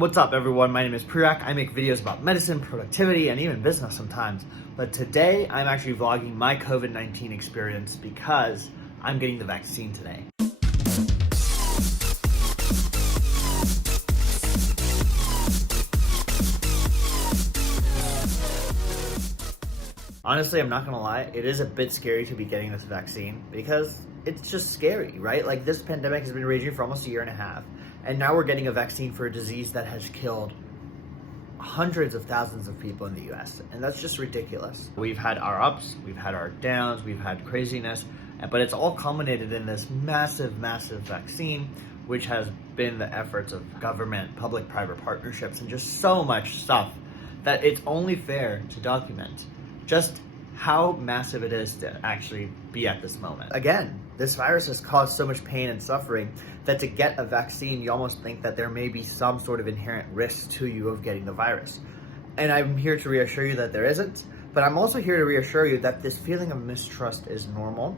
What's up everyone, my name is Prerak. I make videos about medicine, productivity, and even business sometimes. But today I'm actually vlogging my COVID-19 experience because I'm getting the vaccine today. Honestly, I'm not gonna lie, it is a bit scary to be getting this vaccine because it's just scary, right? Like, this pandemic has been raging for almost a year and a half, and now we're getting a vaccine for a disease that has killed hundreds of thousands of people in the US, and that's just ridiculous. We've had our ups, we've had our downs, we've had craziness, but it's all culminated in this massive vaccine, which has been the efforts of government, public-private partnerships, and just so much stuff that it's only fair to document just how massive it is to actually be at this moment. Again, this virus has caused so much pain and suffering that to get a vaccine, you almost think that there may be some sort of inherent risk to you of getting the virus. And I'm here to reassure you that there isn't, but I'm also here to reassure you that this feeling of mistrust is normal.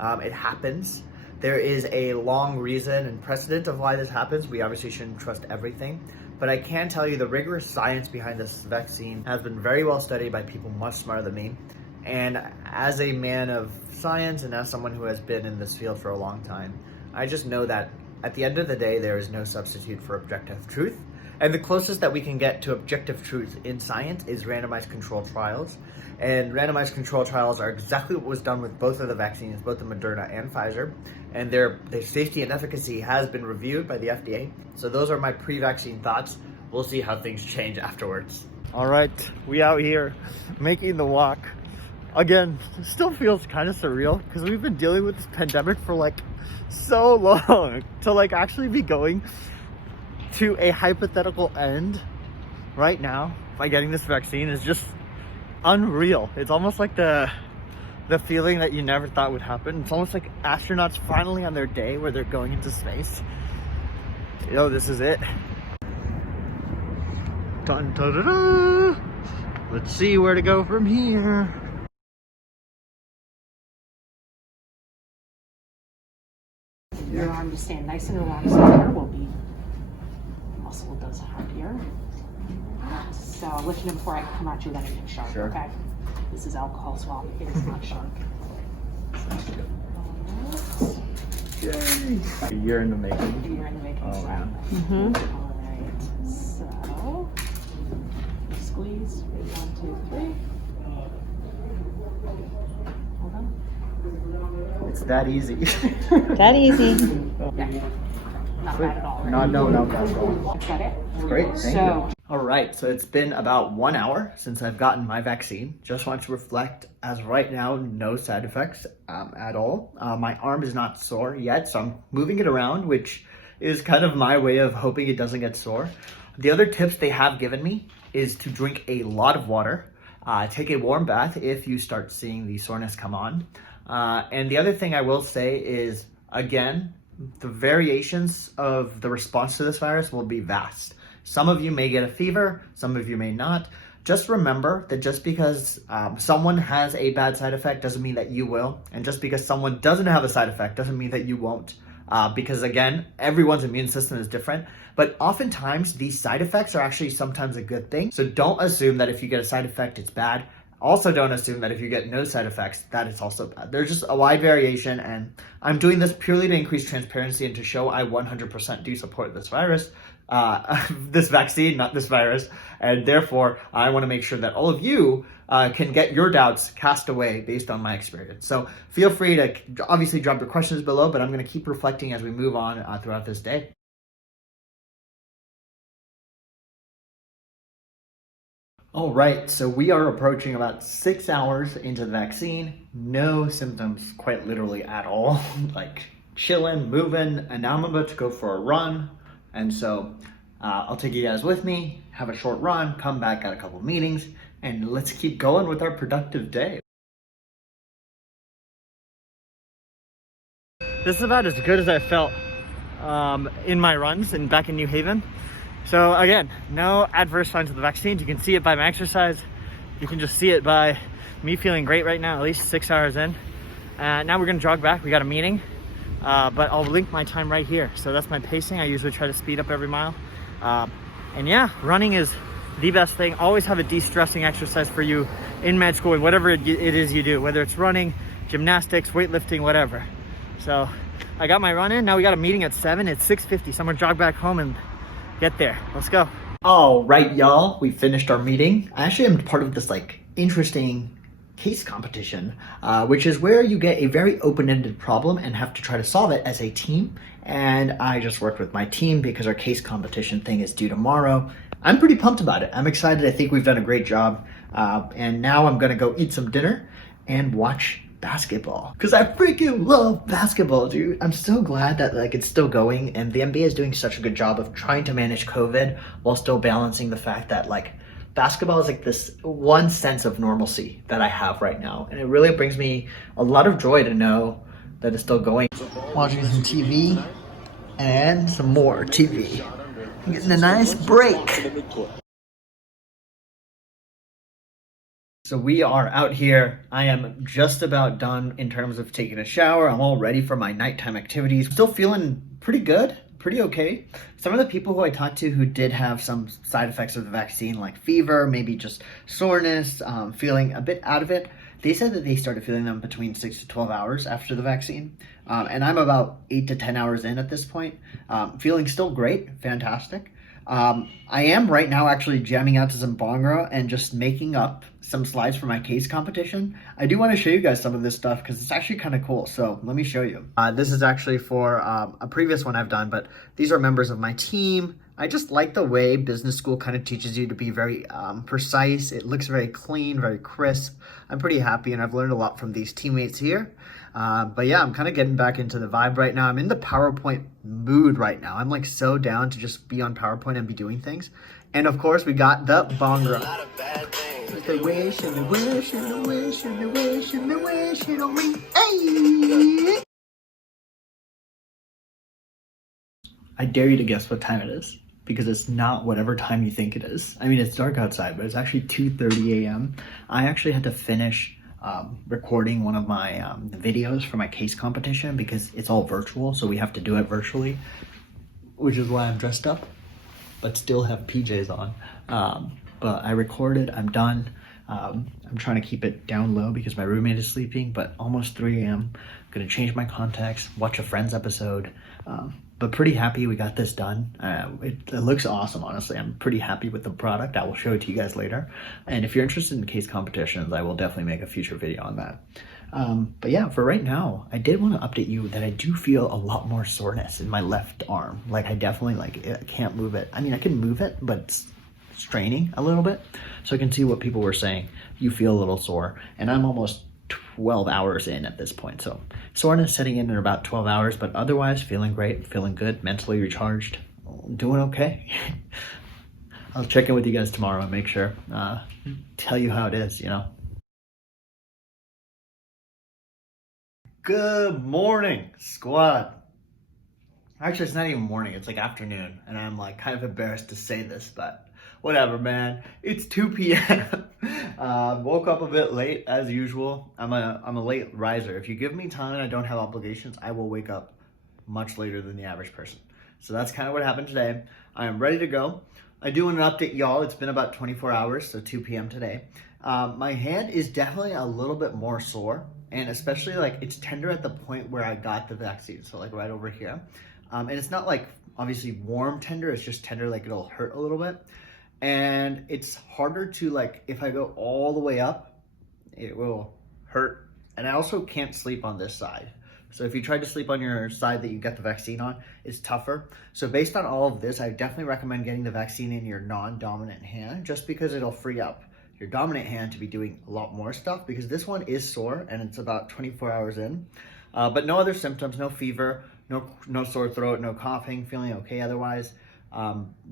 It happens. There is a long reason and precedent of why this happens. We obviously shouldn't trust everything, but I can tell you the rigorous science behind this vaccine has been very well studied by people much smarter than me. And as a man of science and as someone who has been in this field for a long time, I just know that at the end of the day, there is no substitute for objective truth. And the closest that we can get to objective truth in science is randomized controlled trials. And randomized controlled trials are exactly what was done with both of the vaccines, both the Moderna and Pfizer. And their safety and efficacy has been reviewed by the FDA. So those are my pre-vaccine thoughts. We'll see how things change afterwards. All right, we out here making the walk. Again, it still feels kind of surreal because we've been dealing with this pandemic for like so long. To like actually be going to a hypothetical end right now by getting this vaccine is just unreal. It's almost like the feeling that you never thought would happen. It's almost like astronauts finally on their day where they're going into space. Yo, this is it. Dun, dun, dun, dun. Let's see where to go from here. Your arm to stand nice and relaxed here will be muscle does hurt here. So I'll let you know before I come at you with anything sharp, Sure. Okay? This is alcohol swab. It is not sharp. Yay. A year in the making. You're in the making. Oh, man. All right. So squeeze. 1, 2, 3. Hold on. It's that easy. That easy. Yeah. Not bad at all. Right? No, that's all. Is that it? Great, thank So, you. All right, so it's been about 1 hour since I've gotten my vaccine. Just want to reflect, as right now, no side effects at all. My arm is not sore yet, so I'm moving it around, which is kind of my way of hoping it doesn't get sore. The other tips they have given me is to drink a lot of water, take a warm bath if you start seeing the soreness come on. And the other thing I will say is, again, the variations of the response to this virus will be vast. Some of you may get a fever, some of you may not. Just remember that just because someone has a bad side effect doesn't mean that you will. And just because someone doesn't have a side effect doesn't mean that you won't. Because again, everyone's immune system is different. But oftentimes these side effects are actually sometimes a good thing. So don't assume that if you get a side effect, it's bad. Also, don't assume that if you get no side effects, that it's also bad. There's just a wide variation, and I'm doing this purely to increase transparency and to show I 100% do support this virus, this vaccine, not this virus, and therefore I want to make sure that all of you can get your doubts cast away based on my experience. So feel free to obviously drop your questions below, but I'm going to keep reflecting as we move on throughout this day. All right, so we are approaching about 6 hours into the vaccine. No symptoms, quite literally at all. Like chilling, moving, and now I'm about to go for a run. And so I'll take you guys with me, have a short run, come back, got a couple meetings, and let's keep going with our productive day. This is about as good as I felt in my runs and back in New Haven. So again, no adverse signs of the vaccine. You can see it by my exercise. You can just see it by me feeling great right now, at least 6 hours in. Now we're gonna jog back. We got a meeting. but I'll link my time right here. So that's my pacing. I usually try to speed up every mile. And yeah, running is the best thing. Always have a de-stressing exercise for you in med school, whatever it is you do, whether it's running, gymnastics, weightlifting, whatever. So I got my run in. Now we got a meeting at 7. It's 6:50. So I'm gonna jog back home and get there. Let's go. All right, y'all. We finished our meeting. I actually am part of this like interesting case competition, which is where you get a very open-ended problem and have to try to solve it as a team. And I just worked with my team because our case competition thing is due tomorrow. I'm pretty pumped about it. I'm excited. I think we've done a great job. And now I'm gonna go eat some dinner and watch basketball because I freaking love basketball, dude. I'm so glad that like it's still going, and the NBA is doing such a good job of trying to manage COVID while still balancing the fact that like basketball is like this one sense of normalcy that I have right now, and it really brings me a lot of joy to know that it's still going. Watching some TV and some more TV. Getting a nice break. So we are out here. I am just about done in terms of taking a shower. I'm all ready for my nighttime activities. Still feeling pretty good, pretty okay. Some of the people who I talked to who did have some side effects of the vaccine, like fever, maybe just soreness, feeling a bit out of it, they said that they started feeling them between 6 to 12 hours after the vaccine. And I'm about 8 to 10 hours in at this point. Feeling still great, fantastic. I am right now actually jamming out to some Bhangra and just making up some slides for my case competition. I do want to show you guys some of this stuff because it's actually kind of cool. So let me show you. This is actually for a previous one I've done, but these are members of my team. I just like the way business school kind of teaches you to be very precise. It looks very clean, very crisp. I'm pretty happy, and I've learned a lot from these teammates here. But yeah, I'm kind of getting back into the vibe right now. I'm in the PowerPoint mood right now. I'm like so down to just be on PowerPoint and be doing things. And of course, we got the Bhangra. The wish and the wish and the wish and the wish and the wish and the wish. Hey! I dare you to guess what time it is, because it's not whatever time you think it is. I mean, it's dark outside, but it's actually 2:30 a.m. I actually had to finish recording one of my videos for my case competition because it's all virtual, so we have to do it virtually, which is why I'm dressed up, but still have PJs on. But I recorded, I'm done. I'm trying to keep it down low because my roommate is sleeping, but almost 3 a.m. I'm gonna change my contacts, watch a Friends episode, but pretty happy we got this done. It looks awesome, honestly. I'm pretty happy with the product. I will show it to you guys later. And if you're interested in case competitions, I will definitely make a future video on that. But yeah, for right now, I did want to update you that I do feel a lot more soreness in my left arm. Like I definitely I can't move it. I mean, I can move it, but it's straining a little bit. So I can see what people were saying. You feel a little sore, and I'm almost 12 hours in at this point. So soreness setting in about 12 hours, but otherwise feeling great, feeling good, mentally recharged, doing okay. I'll check in with you guys tomorrow and make sure, tell you how it is, you know. Good morning, squad. Actually, it's not even morning, it's like afternoon, and I'm like kind of embarrassed to say this, but whatever, man. It's 2 p.m. Woke up a bit late as usual. I'm a late riser. If you give me time and I don't have obligations, I will wake up much later than the average person. So that's kind of what happened today. I am ready to go. I do want to update y'all. It's been about 24 hours, so 2 p.m. today. My hand is definitely a little bit more sore, and especially like it's tender at the point where I got the vaccine. So like right over here. And it's not like obviously warm tender, it's just tender, like it'll hurt a little bit. And it's harder to like, if I go all the way up, it will hurt. And I also can't sleep on this side. So if you try to sleep on your side that you got the vaccine on, it's tougher. So based on all of this, I definitely recommend getting the vaccine in your non-dominant hand, just because it'll free up your dominant hand to be doing a lot more stuff, because this one is sore and it's about 24 hours in. But no other symptoms, no fever, no sore throat, no coughing, feeling okay otherwise.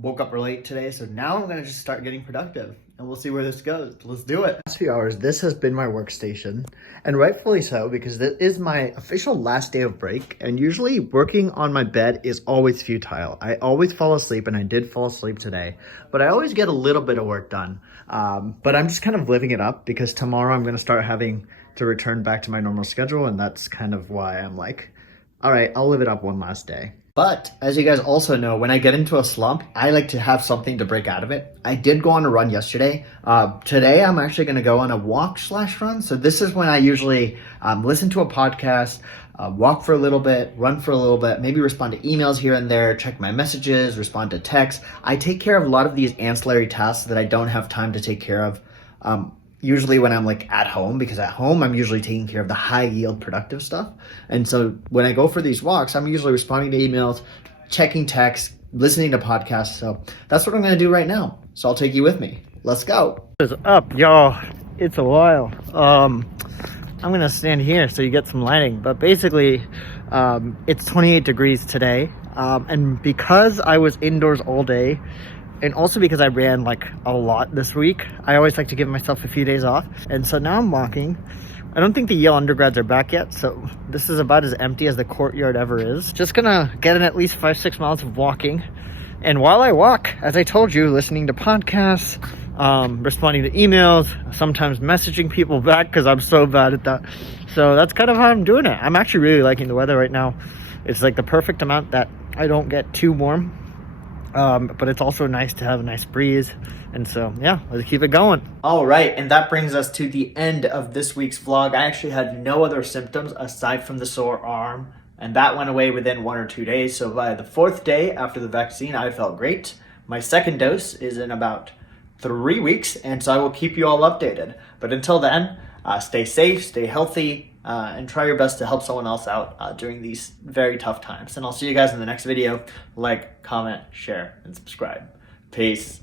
Woke up late today, so now I'm gonna just start getting productive, and we'll see where this goes. Let's do it. Last few hours, this has been my workstation, and rightfully so, because this is my official last day of break, and usually working on my bed is always futile. I always fall asleep, and I did fall asleep today, but I always get a little bit of work done. But I'm just kind of living it up, because tomorrow I'm gonna start having to return back to my normal schedule, and that's kind of why I'm like, all right, I'll live it up one last day. But as you guys also know, when I get into a slump, I like to have something to break out of it. I did go on a run yesterday. Today, I'm actually going to go on a walk/run. So this is when I usually listen to a podcast, walk for a little bit, run for a little bit, maybe respond to emails here and there, check my messages, respond to texts. I take care of a lot of these ancillary tasks that I don't have time to take care of usually when I'm like at home, because at home I'm usually taking care of the high yield productive stuff. And so when I go for these walks, I'm usually responding to emails, checking texts, listening to podcasts. So that's what I'm going to do right now. So I'll take you with me. Let's go. What's up, y'all? It's a while. I'm going to stand here so you get some lighting, but basically it's 28 degrees today. And because I was indoors all day, and also because I ran like a lot this week, I always like to give myself a few days off. And so now I'm walking. I don't think the Yale undergrads are back yet, so this is about as empty as the courtyard ever is. Just gonna get in at least 5-6 miles of walking. And while I walk, as I told you, listening to podcasts, responding to emails, sometimes messaging people back because I'm so bad at that. So that's kind of how I'm doing it. I'm actually really liking the weather right now. It's like the perfect amount that I don't get too warm. But it's also nice to have a nice breeze. And so, yeah, let's keep it going. All right, and that brings us to the end of this week's vlog. I actually had no other symptoms aside from the sore arm, and that went away within 1 or 2 days. So by the 4th day after the vaccine, I felt great. My second dose is in about 3 weeks, and so I will keep you all updated. But until then, stay safe, stay healthy, and try your best to help someone else out during these very tough times. And I'll see you guys in the next video. Like, comment, share, and subscribe. Peace.